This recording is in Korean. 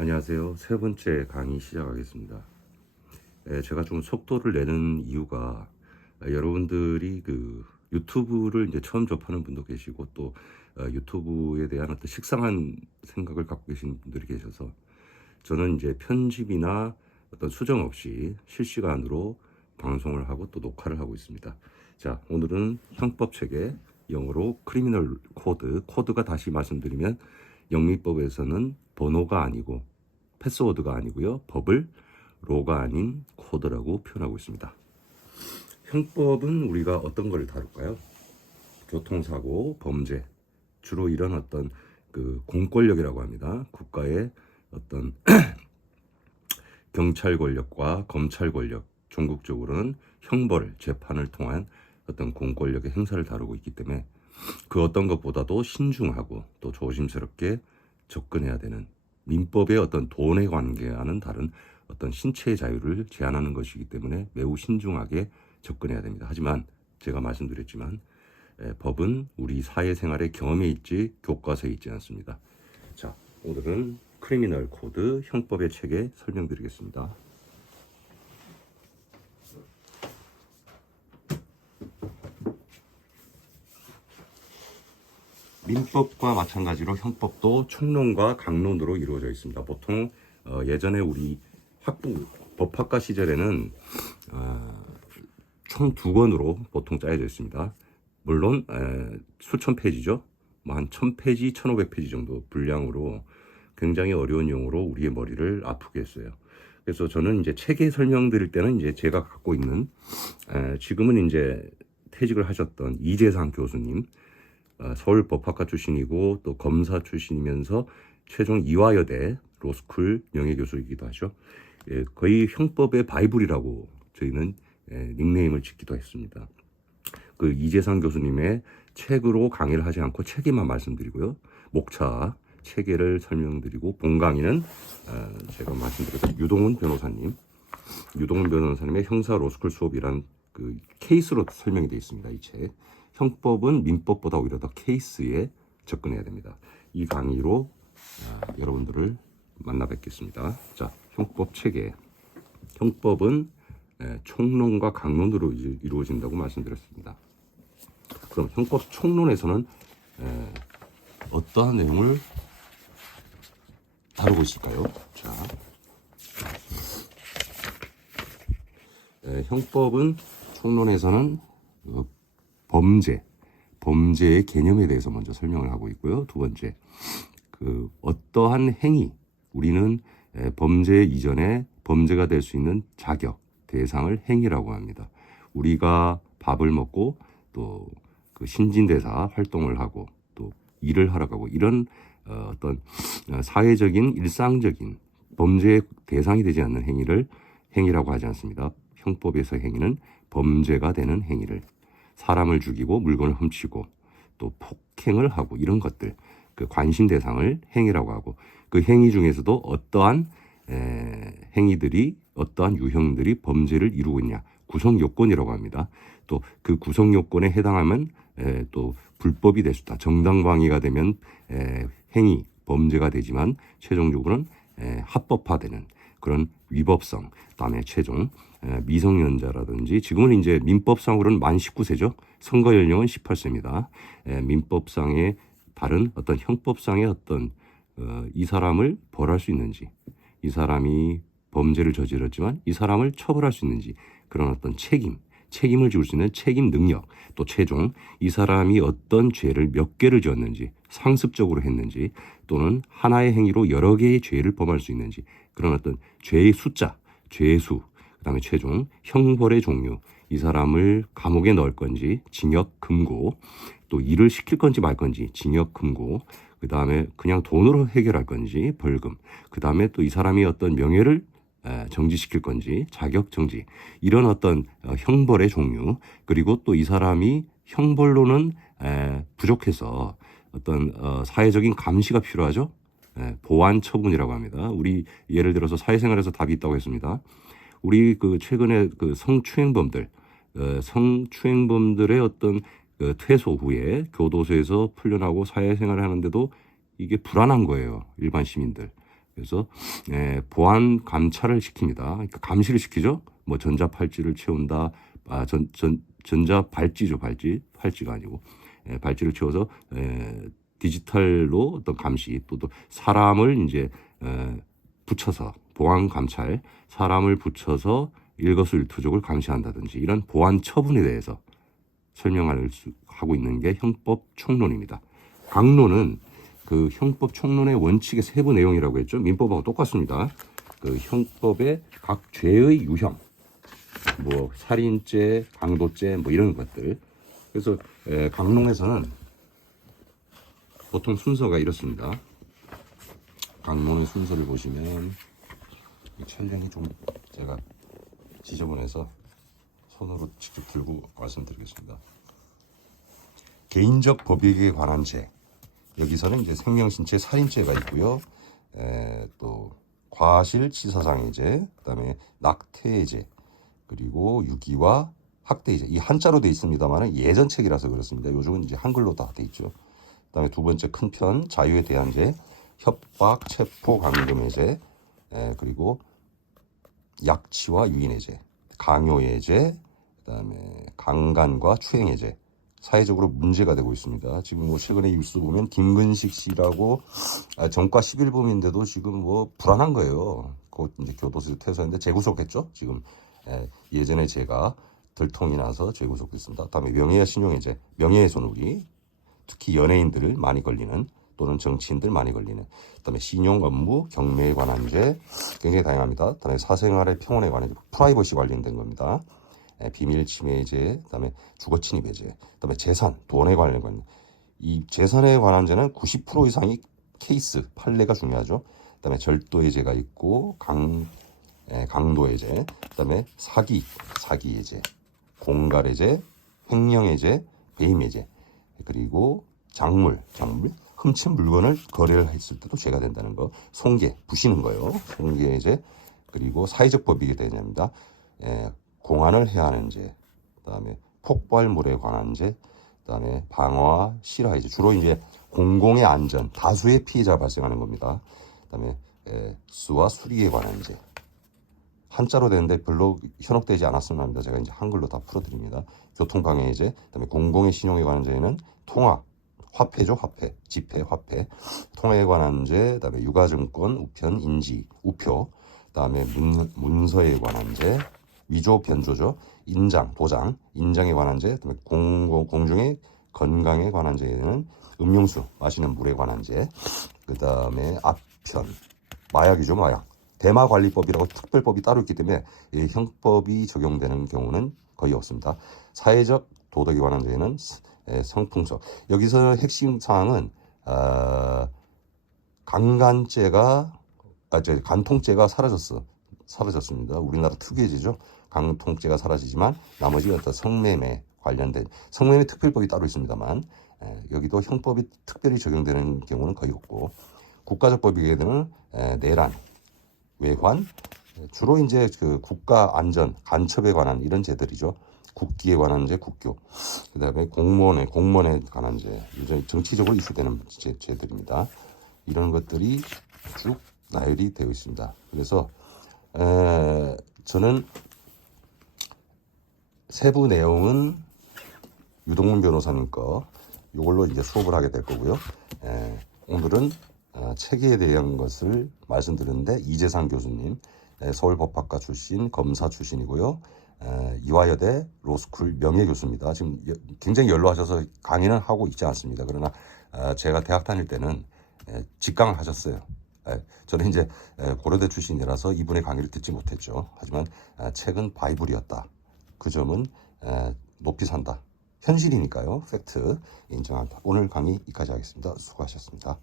안녕하세요. 세 번째 강의 시작하겠습니다. 제가 좀 속도를 내는 이유가 여러분들이 그 유튜브를 이제 처음 접하는 분도 계시고 또 유튜브에 대한 어떤 식상한 생각을 갖고 계신 분들이 계셔서 저는 이제 편집이나 어떤 수정 없이 실시간으로 방송을 하고 또 녹화를 하고 있습니다. 자, 오늘은 형법 체계, 영어로 크리미널 코드가 다시 말씀드리면 영미법에서는 번호가 아니고 패스워드가 아니고요. 법을 로가 아닌 코드라고 표현하고 있습니다. 형법은 우리가 어떤 걸 다룰까요? 교통사고, 범죄, 주로 이런 어떤 그 공권력이라고 합니다. 국가의 어떤 경찰 권력과 검찰 권력, 전국적으로는 형벌, 재판을 통한 어떤 공권력의 행사를 다루고 있기 때문에 그 어떤 것보다도 신중하고 또 조심스럽게 접근해야 되는 민법의 어떤 돈에 관계하는 다른 어떤 신체의 자유를 제한하는 것이기 때문에 매우 신중하게 접근해야 됩니다. 하지만 제가 말씀드렸지만 법은 우리 사회생활의 경험에 있지 교과서에 있지 않습니다. 자, 오늘은 크리미널 코드 형법의 체계 설명드리겠습니다. 민법과 마찬가지로 형법도 총론과 강론으로 이루어져 있습니다. 보통 예전에 우리 법학과 시절에는 총 2권으로 보통 짜여져 있습니다. 물론 수천 페이지죠. 뭐 한 1000페이지, 1500페이지 정도 분량으로 굉장히 어려운 용어로 우리의 머리를 아프게 했어요. 그래서 저는 이제 체계 설명드릴 때는 이제 제가 갖고 있는 지금은 이제 퇴직을 하셨던 이재상 교수님, 서울 법학과 출신이고 또 검사 출신이면서 최종 이화여대 로스쿨 명예교수이기도 하죠. 거의 형법의 바이블이라고 저희는 닉네임을 짓기도 했습니다. 그 이재상 교수님의 책으로 강의를 하지 않고 체계만 말씀드리고요. 목차 체계를 설명드리고 본강의는 제가 말씀드렸던 유동훈 변호사님의 형사 로스쿨 수업이란 그 케이스로 설명이 되어 있습니다. 이 책. 형법은 민법보다 오히려 더 케이스에 접근해야 됩니다. 이 강의로 여러분들을 만나 뵙겠습니다. 자, 형법 체계. 형법은 총론과 강론으로 이루어진다고 말씀드렸습니다. 그럼 형법 총론에서는 어떠한 내용을 다루고 있을까요? 자, 형법은 총론에서는 범죄의 개념에 대해서 먼저 설명을 하고 있고요. 두 번째, 그 어떠한 행위, 우리는 범죄 이전에 범죄가 될 수 있는 자격, 대상을 행위라고 합니다. 우리가 밥을 먹고 또 그 신진대사 활동을 하고 또 일을 하러 가고 이런 어떤 사회적인 일상적인 범죄의 대상이 되지 않는 행위를 행위라고 하지 않습니다. 형법에서 행위는 범죄가 되는 행위를, 사람을 죽이고 물건을 훔치고 또 폭행을 하고 이런 것들, 그 관심 대상을 행위라고 하고, 그 행위 중에서도 어떠한 행위들이, 어떠한 유형들이 범죄를 이루고 있냐, 구성 요건이라고 합니다. 또 그 구성 요건에 해당하면 또 불법이 될 수 있다. 정당방위가 되면 행위, 범죄가 되지만 최종적으로는 합법화되는 그런 위법성, 그다음에 최종 미성년자라든지, 지금은 이제 민법상으로는 만 19세죠. 선거 연령은 18세입니다. 민법상의 다른 어떤 형법상의 어떤 이 사람을 벌할 수 있는지, 이 사람이 범죄를 저질렀지만 이 사람을 처벌할 수 있는지, 그런 어떤 책임을 지울 수 있는 책임 능력, 또 최종 이 사람이 어떤 죄를 몇 개를 지었는지, 상습적으로 했는지, 또는 하나의 행위로 여러 개의 죄를 범할 수 있는지, 그런 어떤 죄의 숫자, 죄의 수, 그다음에 최종 형벌의 종류, 이 사람을 감옥에 넣을 건지 징역 금고, 또 일을 시킬 건지 말 건지 징역 금고, 그다음에 그냥 돈으로 해결할 건지 벌금, 그다음에 또 이 사람이 어떤 명예를 정지시킬 건지 자격 정지, 이런 어떤 형벌의 종류, 그리고 또 이 사람이 형벌로는 부족해서 어떤 사회적인 감시가 필요하죠. 보완 처분이라고 합니다. 우리 예를 들어서 사회생활에서 답이 있다고 했습니다. 우리 그 최근에 그 성추행범들의 어떤 그 퇴소 후에 교도소에서 풀려나고 사회생활을 하는데도 이게 불안한 거예요. 일반 시민들. 그래서 보안 감찰을 시킵니다. 그러니까 감시를 시키죠. 뭐 전자팔찌를 채운다. 전자발찌죠. 팔찌가 아니고 발찌를 채워서 디지털로 어떤 감시 또 사람을 이제 붙여서 보안 감찰 사람을 붙여서 일거수일투족을 감시한다든지 이런 보안 처분에 대해서 하고 있는 게 형법 총론입니다. 강론은 그 형법 총론의 원칙의 세부 내용이라고 했죠. 민법하고 똑같습니다. 그 형법의 각 죄의 유형, 뭐 살인죄, 강도죄, 뭐 이런 것들. 그래서 강론에서는 보통 순서가 이렇습니다. 강론의 순서를 보시면 촬영이 좀 제가 지저분해서 손으로 직접 들고 말씀드리겠습니다. 개인적 법익에 관한 죄. 여기서는 이제 생명신체 살인죄가 있고요. 또 과실치사상의 죄, 그다음에 낙태의 죄, 그리고 유기와 학대의 죄. 이 한자로 돼 있습니다만 예전 책이라서 그렇습니다. 요즘은 이제 한글로 다 돼 있죠. 그다음에 두 번째 큰 편 자유에 대한 죄, 협박, 체포, 감금의 죄, 그리고 약취와 유인의 죄, 강요의 죄, 그다음에 강간과 추행의 죄. 사회적으로 문제가 되고 있습니다. 지금 뭐 최근에 뉴스 보면 김근식 씨라고 전과 11범인데도 지금 뭐 불안한 거예요. 곧 이제 교도소에서 퇴소했는데 재구속했죠. 지금 예전에 제가 들통이 나서 재구속됐습니다. 다음에 명예와 신용의 죄, 명예훼손으로 특히 연예인들 많이 걸리는 또는 정치인들 많이 걸리는. 그다음에 신용 업무 경매에 관한 죄 굉장히 다양합니다. 그다음에 사생활의 평온에 관한 프라이버시 관련된 겁니다. 비밀 침해의 죄, 그다음에 주거 침입의 죄, 그다음에 재산, 돈에 관련 건. 이 재산에 관한 죄는 90% 이상이 케이스, 판례가 중요하죠. 그다음에 절도의 죄가 있고 강도의 죄, 그다음에 사기의 죄, 공갈의 죄, 횡령의 죄, 배임의 죄, 그리고 작물, 훔친 물건을 거래를 했을 때도 죄가 된다는 거, 손괴, 부시는 거요, 손괴의 죄, 그리고 사회적 법익에 대한 죄입니다. 공안을 해야 하는 죄, 그다음에 폭발물에 관한 죄, 그다음에 방어와 실화의 죄. 주로 이제 공공의 안전, 다수의 피해자가 발생하는 겁니다. 그다음에 수와 수리에 관한 죄. 한자로 되는데 별로 현혹되지 않았으면 합니다. 제가 이제 한글로 다 풀어드립니다. 교통방해의 죄, 그다음에 공공의 신용에 관한 죄는 통화, 화폐죠, 화폐, 지폐, 화폐, 통화에 관한 죄, 그다음에 유가증권, 우편, 인지, 우표, 그다음에 문서에 관한 죄, 위조, 변조죠. 인장, 도장, 인장에 관한 죄, 그다음에 공중의 건강에 관한 죄는 음용수, 마시는 물에 관한 죄, 그다음에 아편, 마약이죠, 마약. 대마관리법이라고 특별법이 따로 있기 때문에 형법이 적용되는 경우는 거의 없습니다. 사회적 도덕에 관한 죄는 성풍속. 여기서 핵심 사항은 간통죄가 사라졌습니다. 우리나라 특유의 죄죠. 강통죄가 사라지지만 나머지 어떤 성매매 관련된 성매매 특별법이 따로 있습니다만 여기도 형법이 특별히 적용되는 경우는 거의 없고, 국가적 법익에 대한 내란, 외환, 주로 이제 그 국가 안전, 간첩에 관한 이런 죄들이죠. 국기에 관한 죄, 국교. 그다음에 공무원에 관한 죄, 이제 정치적으로 이슈되는 죄들입니다. 이런 것들이 쭉 나열이 되어 있습니다. 그래서 저는 세부 내용은 유동문 변호사님 거 이걸로 이제 수업을 하게 될 거고요. 오늘은 체계에 대한 것을 말씀드렸는데, 이재상 교수님, 서울법학과 출신, 검사 출신이고요. 이화여대 로스쿨 명예교수입니다. 지금 굉장히 연로하셔서 강의는 하고 있지 않습니다. 그러나 제가 대학 다닐 때는 직강을 하셨어요. 저는 이제 고려대 출신이라서 이분의 강의를 듣지 못했죠. 하지만 책은 바이블이었다. 그 점은 높이 산다. 현실이니까요. 팩트 인정한다. 오늘 강의 여기까지 하겠습니다. 수고하셨습니다.